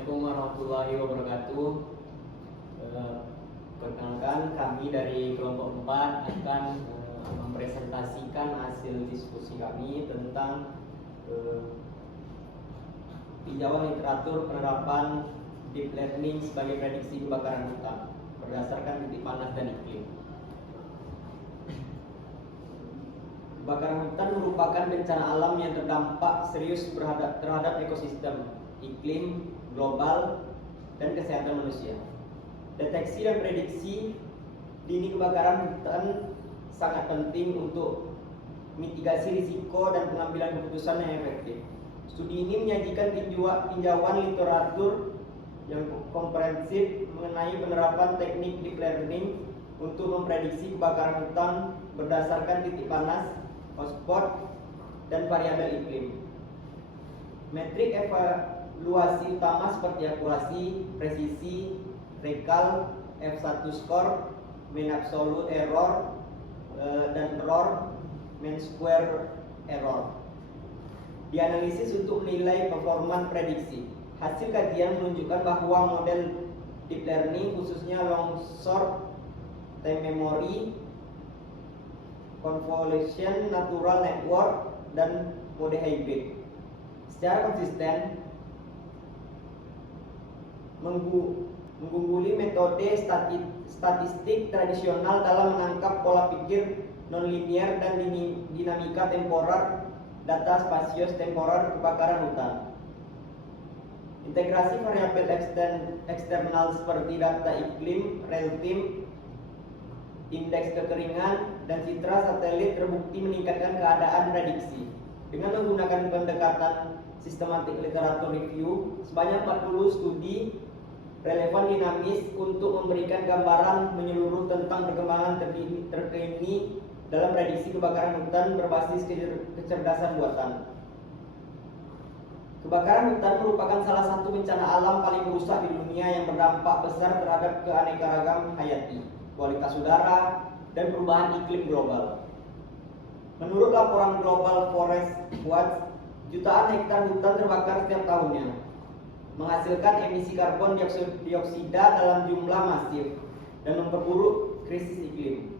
Assalamualaikum warahmatullahi wabarakatuh. Perkenalkan, kami dari kelompok 4 akan mempresentasikan hasil diskusi kami tentang tinjauan literatur penerapan deep learning sebagai prediksi kebakaran hutan berdasarkan titik panas dan iklim. Kebakaran hutan merupakan bencana alam yang terdampak serius terhadap ekosistem, iklim global, dan kesehatan manusia. Deteksi dan prediksi dini kebakaran hutan sangat penting untuk mitigasi risiko dan pengambilan keputusan yang efektif. Studi ini menyajikan tinjauan literatur yang komprehensif mengenai penerapan teknik deep learning untuk memprediksi kebakaran hutan berdasarkan titik panas, hotspot, dan variabel iklim. Metrik evaluasi utama seperti akurasi, presisi, recall, F1 score, mean absolute error, dan error, mean square error dianalisis untuk menilai performa prediksi. Hasil kajian menunjukkan bahwa model deep learning khususnya long short time memory, convolution natural network, dan mode hybrid secara konsisten mengungguli metode statistik tradisional dalam menangkap pola pikir nonlinear dan dinamika temporer data spasio-temporer kebakaran hutan. Integrasi variabel eksternal seperti data iklim, real time, indeks kekeringan, dan citra satelit terbukti meningkatkan keadaan prediksi. Dengan menggunakan pendekatan sistematik literatur review, sebanyak 40 studi relevan dinamis untuk memberikan gambaran menyeluruh tentang perkembangan terkini dalam prediksi kebakaran hutan berbasis kecerdasan buatan. Kebakaran hutan merupakan salah satu bencana alam paling merusak di dunia yang berdampak besar terhadap keanekaragaman hayati, kualitas udara, dan perubahan iklim global. Menurut laporan Global Forest Watch, jutaan hektar hutan terbakar setiap tahunnya, menghasilkan emisi karbon dioksida dalam jumlah masif dan memperburuk krisis iklim.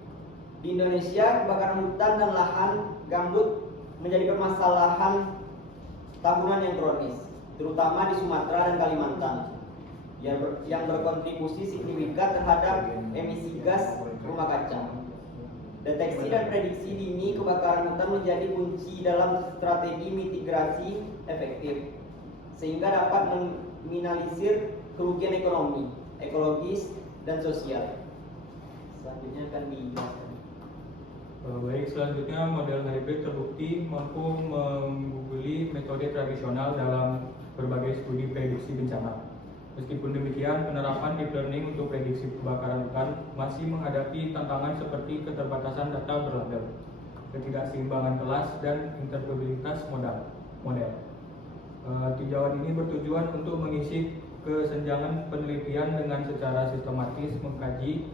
Di Indonesia, kebakaran hutan dan lahan gambut menjadi permasalahan tahunan yang kronis, terutama di Sumatera dan Kalimantan, yang berkontribusi signifikan terhadap emisi gas rumah kaca. Deteksi dan prediksi dini kebakaran hutan menjadi kunci dalam strategi mitigasi efektif, sehingga dapat meminimalisir kerugian ekonomi, ekologis, dan sosial. Selanjutnya akan dijelaskan. Baik, selanjutnya model hybrid terbukti mampu mengungguli metode tradisional dalam berbagai studi prediksi bencana. Meskipun demikian, penerapan deep learning untuk prediksi kebakaran hutan masih menghadapi tantangan seperti keterbatasan data berlabel, ketidakseimbangan kelas, dan interoperabilitas model. Tinjauan ini bertujuan untuk mengisi kesenjangan penelitian dengan secara sistematis mengkaji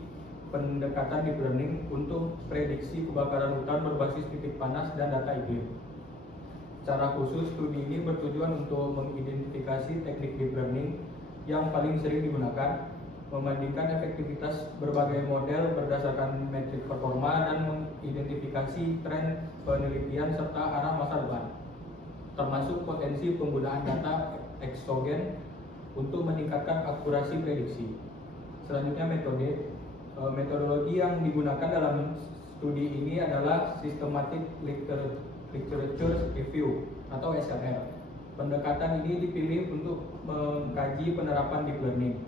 pendekatan deep learning untuk prediksi kebakaran hutan berbasis titik panas dan data iklim. Secara khusus, studi ini bertujuan untuk mengidentifikasi teknik deep learning yang paling sering digunakan, membandingkan efektivitas berbagai model berdasarkan metrik performa, dan mengidentifikasi tren penelitian serta arah masa depan, termasuk potensi penggunaan data eksogen untuk meningkatkan akurasi prediksi. Selanjutnya, metodologi yang digunakan dalam studi ini adalah Systematic Literature Review atau SLR. Pendekatan ini dipilih untuk mengkaji penerapan deep learning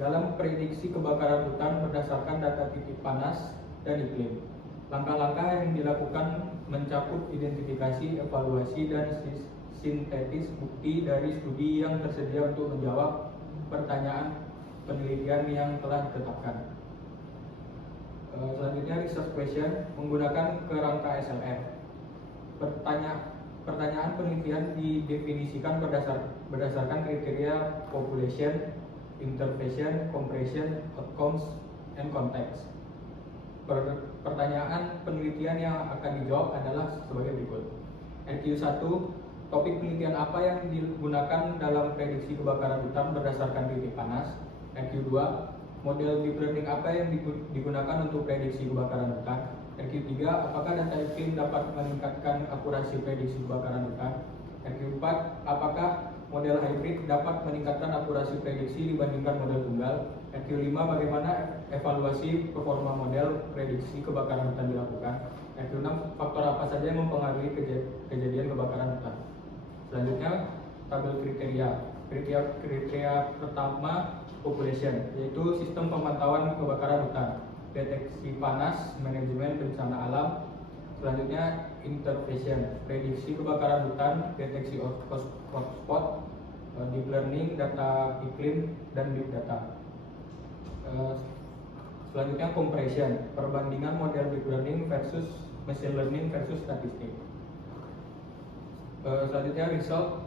dalam prediksi kebakaran hutan berdasarkan data titik panas dan iklim. Langkah-langkah yang dilakukan mencakup identifikasi, evaluasi, dan sintetis bukti dari studi yang tersedia untuk menjawab pertanyaan penelitian yang telah ditetapkan. Selanjutnya, research question menggunakan kerangka SLR. Pertanyaan penelitian didefinisikan berdasarkan kriteria population, intervention, compression, outcomes, and context. Pertanyaan penelitian yang akan dijawab adalah sebagai berikut. RQ1, topik penelitian apa yang digunakan dalam prediksi kebakaran hutan berdasarkan titik panas. RQ2, model deep learning apa yang digunakan untuk prediksi kebakaran hutan. RQ3, apakah data iklim dapat meningkatkan akurasi prediksi kebakaran hutan. RQ4, apakah model hybrid dapat meningkatkan akurasi prediksi dibandingkan model tunggal. RQ5, bagaimana evaluasi performa model prediksi kebakaran hutan dilakukan. RQ6, faktor apa saja yang mempengaruhi kejadian kebakaran hutan. Selanjutnya, tabel kriteria pertama population, yaitu sistem pemantauan kebakaran hutan, deteksi panas, manajemen bencana alam. Selanjutnya, intervention, prediksi kebakaran hutan, deteksi hotspot, deep learning, data iklim, dan big data. Selanjutnya, comparison, perbandingan model deep learning versus machine learning versus statistik. Selanjutnya, result,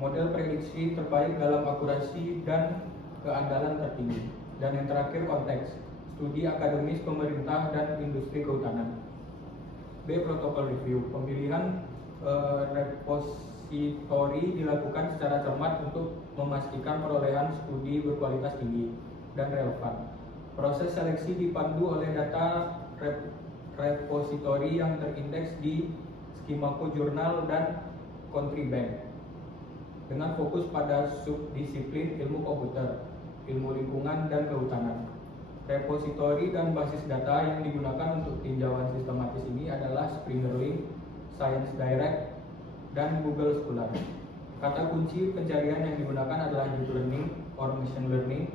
model prediksi terbaik dalam akurasi dan keandalan tertinggi. Dan yang terakhir, konteks, studi akademis pemerintah dan industri kehutanan. B. Protokol review, pemilihan repositori dilakukan secara cermat untuk memastikan perolehan studi berkualitas tinggi dan relevan. Proses seleksi dipandu oleh data repositori yang terindeks di Skimaco Journal dan Country Bank, dengan fokus pada subdisiplin ilmu komputer, ilmu lingkungan, dan kehutanan. Repositori dan basis data yang digunakan untuk tinjauan sistematis ini adalah Springerlink, Science Direct, dan Google Scholar. Kata kunci pencarian yang digunakan adalah deep learning or machine learning,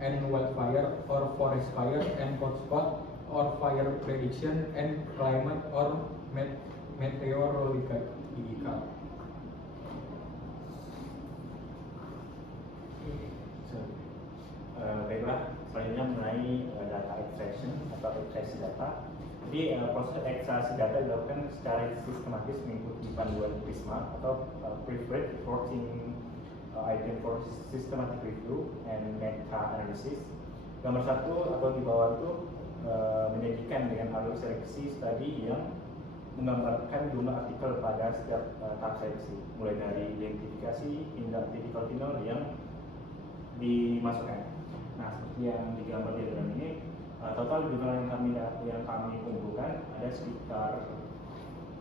and wildfire or forest fire, and hotspot or fire prediction, and climate or meteorological. Baiklah, selanjutnya mengenai data extraction atau ekstraksi data. Jadi proses ekstraksi data dilakukan secara sistematis mengikuti panduan PRISMA atau Preferred Reporting Item for Systematic Review and Meta Analysis. Gambar 1 atau di bawah itu menyajikan dengan alur seleksi tadi yang menggambarkan jumlah artikel pada setiap tahap seleksi, mulai dari identifikasi hingga artikel final yang dimasukkan. Nah, seperti yang digambar di dalam ini, total jumlah yang kami kumpulkan ada sekitar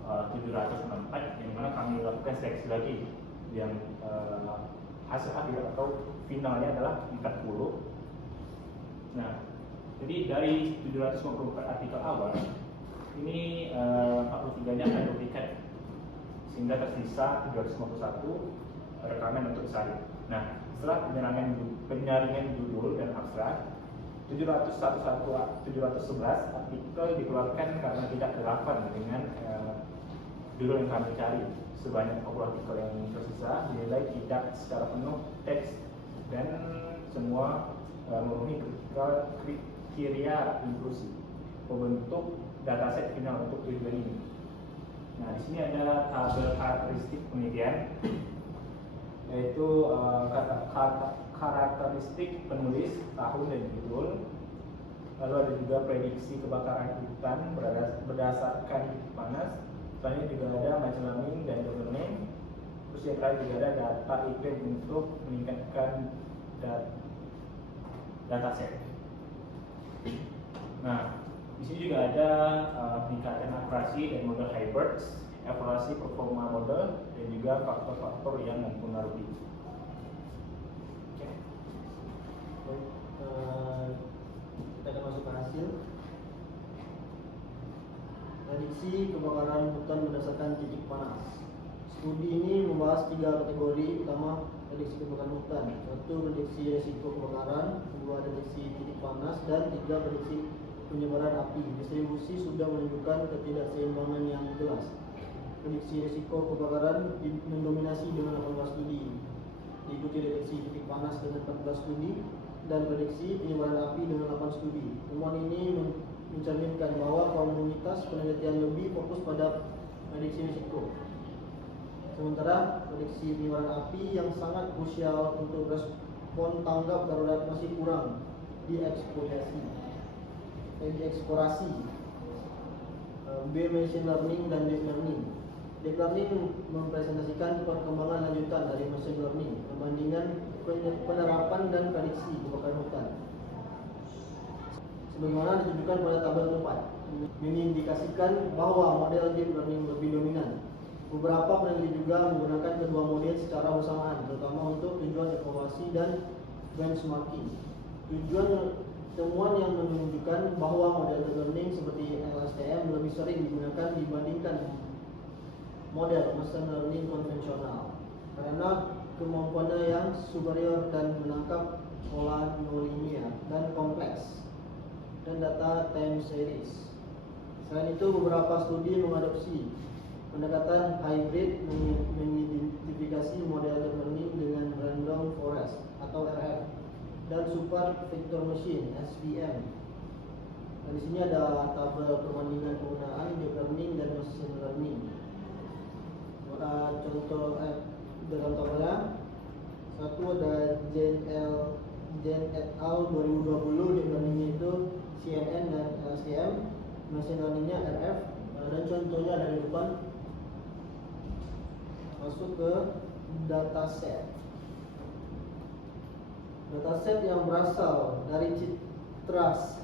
704, yang mana kami lakukan seleksi lagi yang hasil akhir atau finalnya adalah 40. Nah, jadi dari 754 artikel awal ini 43-nya akan duplikat, sehingga tersisa 751 rekaman untuk disalin. Nah, setelah penyaringan judul dan abstrak, 711 artikel dikeluarkan karena tidak relevan dengan judul yang kami cari. Sebanyak 40 artikel yang tersisa dinilai tidak secara penuh teks dan semua memenuhi kriteria inklusi pembentuk dataset final untuk tujuan ini. Nah, di sini ada tabel karakteristik penelitian, yaitu karakteristik penulis, tahun dan judul. Lalu ada juga prediksi kebakaran hutan berdasarkan titik panas. Selanjutnya juga ada machine learning dan deep learning. Terus yang terakhir juga ada data iklim untuk meningkatkan dataset. Nah, di sini juga ada peningkatan akurasi dan model hybrid, evaluasi performa model, dan juga faktor-faktor yang mempengaruhi. Kita akan masuk ke hasil. Prediksi kebakaran hutan berdasarkan titik panas. Studi ini membahas 3 kategori utama prediksi kebakaran hutan. 1. Prediksi risiko kebakaran, 2. Prediksi titik panas, dan 3. Prediksi penyebaran api. Distribusi sudah menunjukkan ketidakseimbangan yang jelas. Prediksi risiko kebakaran mendominasi dengan 18 studi, diikuti deteksi titik panas dengan 14 studi, dan prediksi penyebaran api dengan 8 studi. Temuan ini mencerminkan bahwa komunitas penelitian lebih fokus pada prediksi risiko, sementara prediksi penyebaran api yang sangat krusial untuk respon tanggap darurat masih kurang dieksplorasi. B. Machine learning dan deep learning. Deep learning mempresentasikan perkembangan lanjutan dari machine learning, perbandingan penerapan dan prediksi kebakaran hutan. Sebagaimana ditunjukkan pada tabel 4, mengindikasikan bahwa model deep learning lebih dominan. Beberapa peneliti juga menggunakan kedua model secara bersamaan, terutama untuk tujuan evaluasi dan benchmarking. Temuan yang menunjukkan bahwa model deep learning seperti LSTM lebih sering digunakan dibandingkan model machine learning konvensional karena kemampuannya yang superior dan menangkap pola nonlinear dan kompleks dan data time series. Selain itu, beberapa studi mengadopsi pendekatan hybrid mengidentifikasi model deep learning dengan random forest atau RF dan super vector machine SVM. Dan di sini ada tabel perbandingan penggunaan deep learning dan machine learning. Contoh dalam tabelnya, satu ada Jen et al 2020, deep learning itu CNN dan LSTM, machine learningnya RF, dan contohnya ada di depan. Masuk ke dataset. Dataset yang berasal dari citra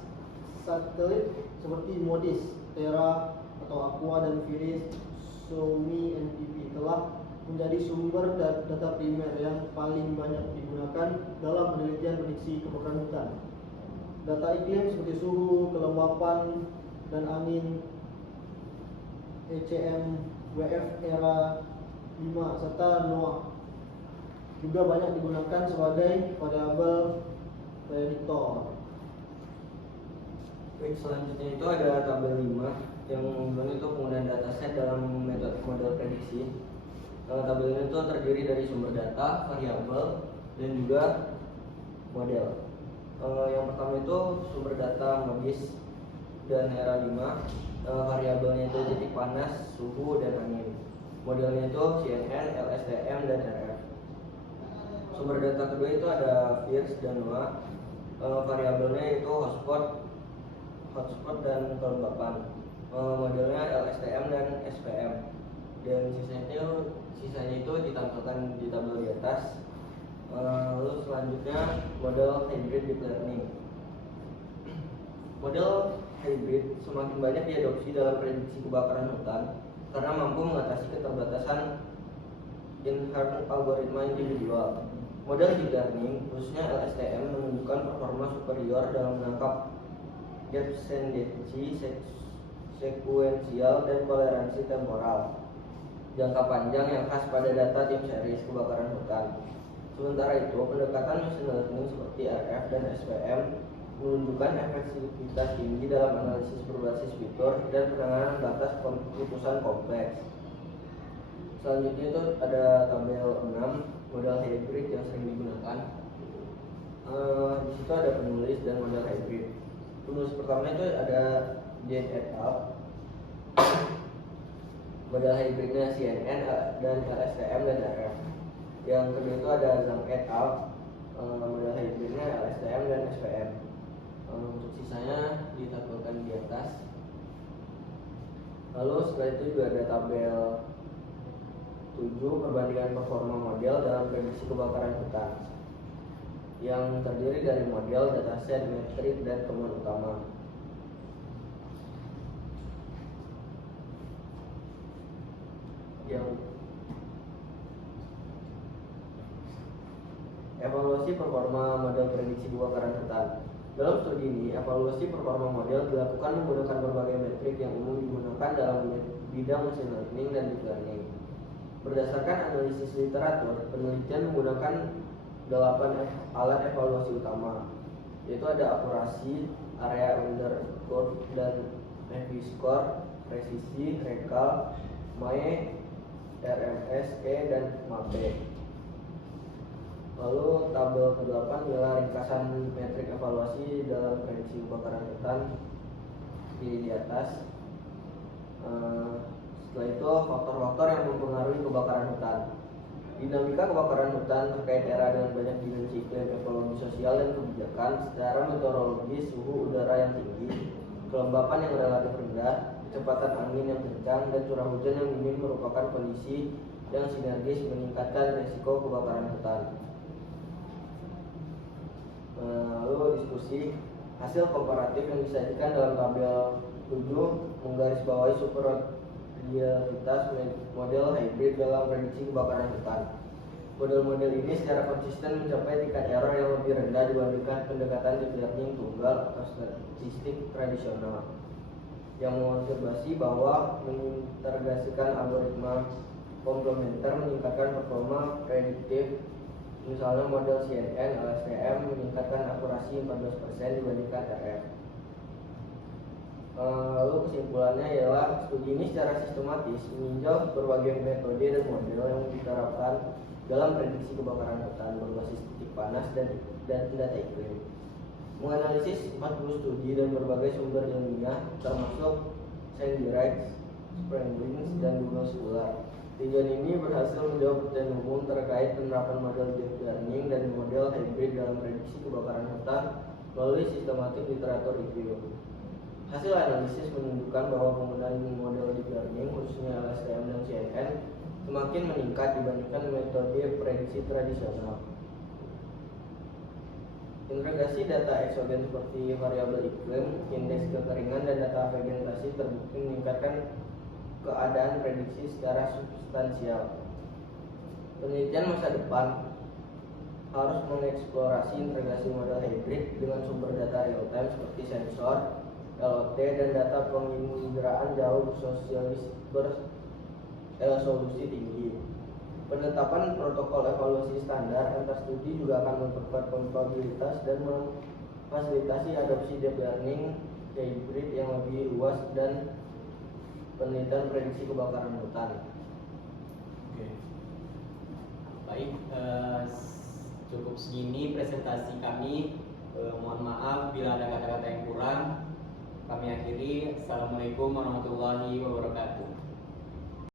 satelit seperti MODIS, Terra atau Aqua dan Firis, Xiaomi, NPP telah menjadi sumber data primer yang paling banyak digunakan dalam penelitian prediksi kebakaran hutan. Data iklim seperti suhu, kelembapan, dan angin ECM, WF era 5 serta NOAA juga banyak digunakan sebagai variabel prediktor. Baik, selanjutnya itu ada tabel 5 yang menunjukkan itu penggunaan dataset dalam metode model prediksi. Tabel ini itu terdiri dari sumber data, variabel, dan juga model. Yang pertama itu sumber data MODIS dan era 5. Variabelnya itu titik panas, suhu, dan angin. Modelnya itu CNN, LSTM, dan RF. Sumber data kedua itu ada Firs dan NOAA. Variabelnya itu hotspot dan kelembapan. Modelnya LSTM dan SPM. Dan sisanya itu ditampilkan di tabel di atas. Lalu selanjutnya model hybrid deep learning. Model hybrid semakin banyak diadopsi dalam prediksi kebakaran hutan karena mampu mengatasi keterbatasan inherent algoritma individual. Model deep learning, khususnya LSTM, menunjukkan performa superior dalam menangkap dependensi sekuensial dan toleransi temporal jangka panjang yang khas pada data time series kebakaran hutan. Sementara itu, pendekatan machine learning seperti RF dan SVM menunjukkan efektivitas tinggi dalam analisis berbasis fitur dan penanganan batas keputusan kompleks. Selanjutnya itu ada tabel 6, model hybrid yang sering digunakan. Di situ ada penulis dan model hybrid. Penulis pertama itu ada Jen et al. Model hybridnya CNN dan LSTM dan RF. Yang kedua itu ada Zhang et al. Model hybridnya LSTM dan SPM. Untuk sisanya ditampilkan di atas. Lalu setelah itu juga ada tabel 7, perbandingan performa model dalam prediksi kebakaran hutan, yang terdiri dari model, dataset, metrik, dan temuan utama. Yang evaluasi performa model prediksi kebakaran hutan. Dalam studi ini, evaluasi performa model dilakukan menggunakan berbagai metrik yang umum digunakan dalam bidang machine learning dan deep learning. Berdasarkan analisis literatur, penelitian menggunakan 8 alat evaluasi utama, yaitu ada akurasi, area under curve, dan review score, presisi, rekal, MAE, RMS, dan MAPE. Lalu tabel ke-8 adalah ringkasan metrik evaluasi dalam prediksi kebakaran hutan di atas. Setelah itu faktor-faktor yang mempengaruhi kebakaran hutan. Dinamika kebakaran hutan terkait era dengan banyak dimensi iklim, ekologi, sosial, dan kebijakan secara meteorologis, suhu udara yang tinggi, kelembapan yang relatif rendah, kecepatan angin yang kencang, dan curah hujan yang minim merupakan kondisi yang sinergis meningkatkan risiko kebakaran hutan. Lalu diskusi hasil komparatif yang disajikan dalam tabel 7 menggarisbawahi superioриtas model hybrid dalam prediksi kebakaran hutan. Model-model ini secara konsisten mencapai tingkat error yang lebih rendah dibandingkan pendekatan deep learning tunggal atau statistik tradisional, yang mengobservasi bahwa mengintegrasikan algoritma komplementer meningkatkan performa prediktif. Misalnya model CNN LSTM meningkatkan akurasi 14% dibandingkan RF. Lalu kesimpulannya ialah studi ini secara sistematis meninjau berbagai metode dan model yang diterapkan dalam prediksi kebakaran hutan berbasis titik panas dan data iklim. Menganalisis 40 studi dan berbagai sumber ilmiah termasuk Sandy Wright, Spranglings, dan Google Scholar. Tujuan ini berhasil menjawab pertanyaan umum terkait penerapan model deep learning dan model hybrid dalam prediksi kebakaran hutan melalui sistematik literatur review. Hasil analisis menunjukkan bahwa penggunaan model deep learning khususnya LSTM dan CNN semakin meningkat dibandingkan metode prediksi tradisional. Integrasi data eksogen seperti variabel iklim, indeks kekeringan, dan data vegetasi terbukti meningkatkan keadaan prediksi secara substansial. Penelitian masa depan harus mengeksplorasi integrasi model hybrid dengan sumber data real time seperti sensor, LOT, dan data penginderaan jauh bersolusi tinggi. Penetapan protokol evaluasi standar antar studi juga akan memperkuat kompatibilitas dan memfasilitasi adopsi deep learning hybrid yang lebih luas dan penelitian prediksi kebakaran hutan. Oke. Baik, cukup segini presentasi kami. Mohon maaf bila ada kata-kata yang kurang. Kami akhiri. Assalamualaikum warahmatullahi wabarakatuh.